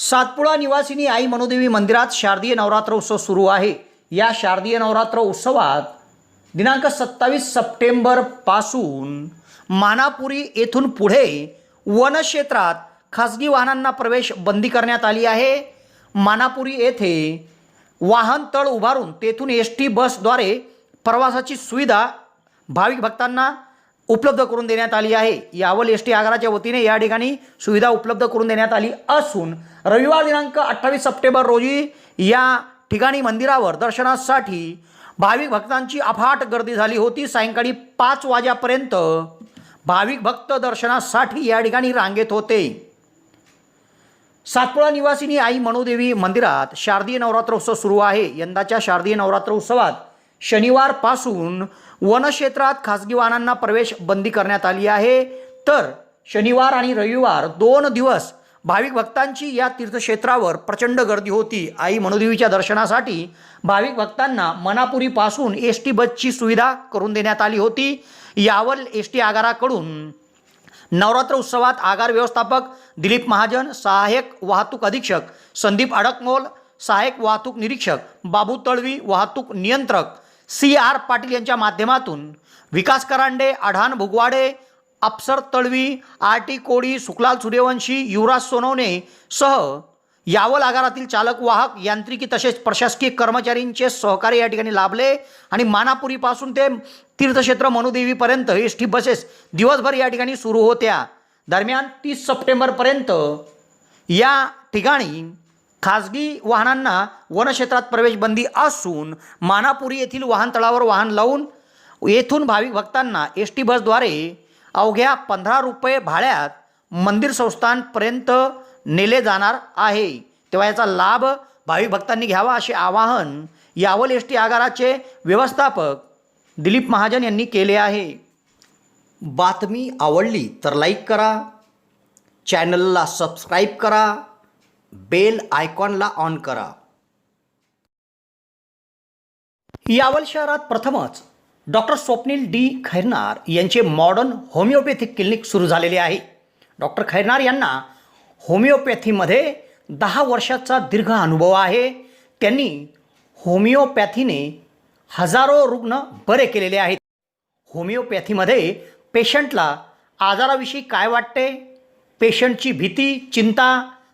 सातपुडा निवासिनी आई मनोदेवी मंदिरात शारदीय नवरात्र उत्सव सुरू आहे. या शारदीय नवरात्र उत्सवात दिनांक सत्तावीस सप्टेंबरपासून मानापुरी येथून पुढे वनक्षेत्रात खासगी वाहनांना प्रवेश बंदी करण्यात आली आहे. मानापुरी येथे वाहन तळ उभारून तेथून एस टी बसद्वारे प्रवासाची सुविधा भाविक भक्तांना उपलब्ध करून देण्यात आली आहे. यावल एस टी आगाराच्या वतीने या ठिकाणी सुविधा उपलब्ध करून देण्यात आली असून रविवार दिनांक अठ्ठावीस सप्टेंबर रोजी या ठिकाणी मंदिरावर दर्शनासाठी भाविक भक्तांची अफाट गर्दी झाली होती. सायंकाळी पाच वाजेपर्यंत भाविक भक्त दर्शनासाठी या ठिकाणी रांगेत होते. सातपुडा निवासिनी आई मनोदेवी मंदिरात शारदीय नवरात्रोत्सव सुरू आहे. यंदाच्या शारदीय नवरात्रोत्सवात शनिवारपासून वनक्षेत्रात खाजगी वाहनांना प्रवेश बंदी करण्यात आली आहे. तर शनिवार आणि रविवार दोन दिवस भाविक भक्तांची या तीर्थक्षेत्रावर प्रचंड गर्दी होती. आई मनोदेवीच्या दर्शनासाठी भाविक भक्तांना मनापुरीपासून एस टी बसची सुविधा करून देण्यात आली होती. यावल एस टी आगाराकडून नवरात्र उत्सवात आगार व्यवस्थापक दिलीप महाजन सहाय्यक वाहतूक अधीक्षक संदीप अडकमोल सहाय्यक वाहतूक निरीक्षक बाबू तळवी वाहतूक नियंत्रक सी आर पाटील यांच्या माध्यमातून विकास करांडे अढान भुगवाडे अप्सर तळवी आर टी कोडी सुखलाल सूर्यवंशी युवराज सोनवणे सह यावल आगारातील चालक वाहक यांत्रिकी तसेच प्रशासकीय कर्मचारींचे सहकार्य या ठिकाणी लाभले आणि मानापुरीपासून ते तीर्थक्षेत्र मनुदेवीपर्यंत एस टी बसेस दिवसभर या ठिकाणी सुरू होत्या. दरम्यान तीस सप्टेंबरपर्यंत या ठिकाणी खाजगी वाहनांना वनक्षेत्रात प्रवेश बंदी असून मानापुरी येथील वाहनतळावर वाहन लावून येथून भाविक भक्तांना एस टी बसद्वारे अवघ्या पंधरा रुपये भाड्यात मंदिर संस्थानपर्यंत नेले जाणार आहे. तेव्हा याचा लाभ भाविक भक्तांनी घ्यावा असे आवाहन यावल एस टी आगाराचे व्यवस्थापक दिलीप महाजन यांनी केले आहे. बातमी आवडली तर लाईक करा चॅनलला सबस्क्राईब करा बेल आयकॉनला ऑन करा. यावल शहरात प्रथमच डॉक्टर स्वप्नील डी. खैरनार यांचे मॉडर्न होमिओपॅथिक क्लिनिक सुरू झालेले आहे. डॉक्टर खैरनार यांना होमिओपॅथीमध्ये दहा वर्षाचा दीर्घ अनुभव आहे. त्यांनी होमिओपॅथीने हजारो रुग्ण बरे केलेले आहेत. होमिओपॅथीमध्ये पेशंटला आजाराविषयी काय वाटते? पेशंटची भीती चिंता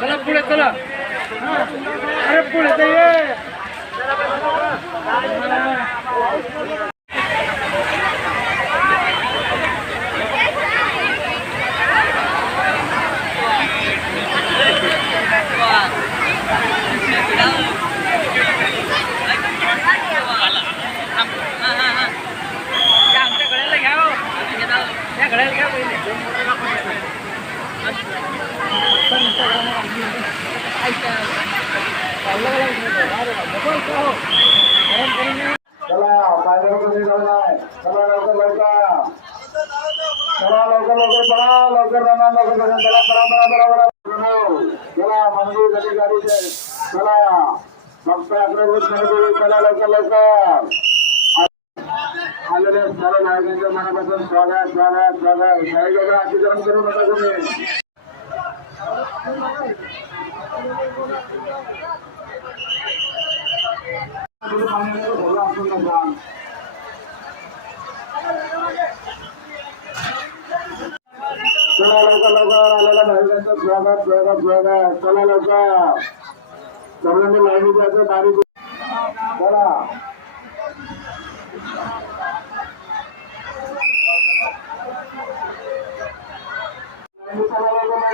चला पुढे चला अरे पुढे त्या गळ्याला घ्या चला माझ्या लवकर जाऊ नाही चला लवकर. आलेल्या सर्व नागरिकांच्या मनापासून स्वागत स्वागत स्वागत. काही लोक अतिक्रम करू नका तुम्ही. चला लवकर लवकर. आलेल्या नागरिकांचं स्वागत स्वागत स्वागत. चला लवकर. सर्वांनी लाईनी द्यायचं गाडी चला.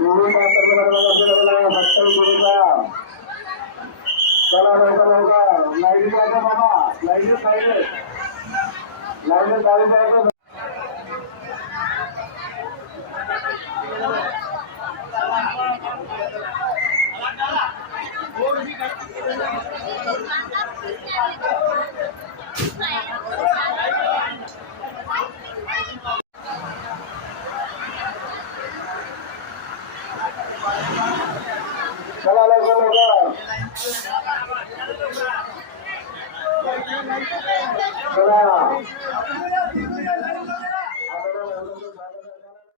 गोविंदा सर्व धर्माचा भक्त गोविंदा चला लवकर लवकर लाइट जायचं बाबा लाइट लाइट लाइट चालू जायचं Thank you. খেলা